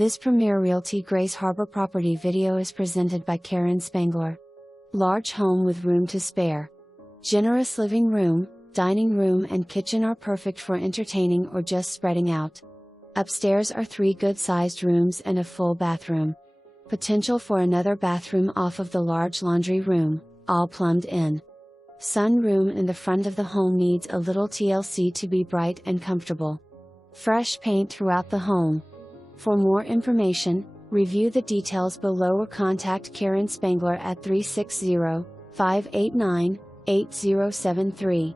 This Premier Realty Grays Harbor property video is presented by Keren Spangler. Large home with room to spare. Generous living room, dining room and kitchen are perfect for entertaining or just spreading out. Upstairs are 3 good-sized rooms and a full bathroom. Potential for another bathroom off of the large laundry room, all plumbed in. Sunroom in the front of the home needs a little TLC to be bright and comfortable. Fresh paint throughout the home. For more information, review the details below or contact Keren Spangler at 360-589-8073.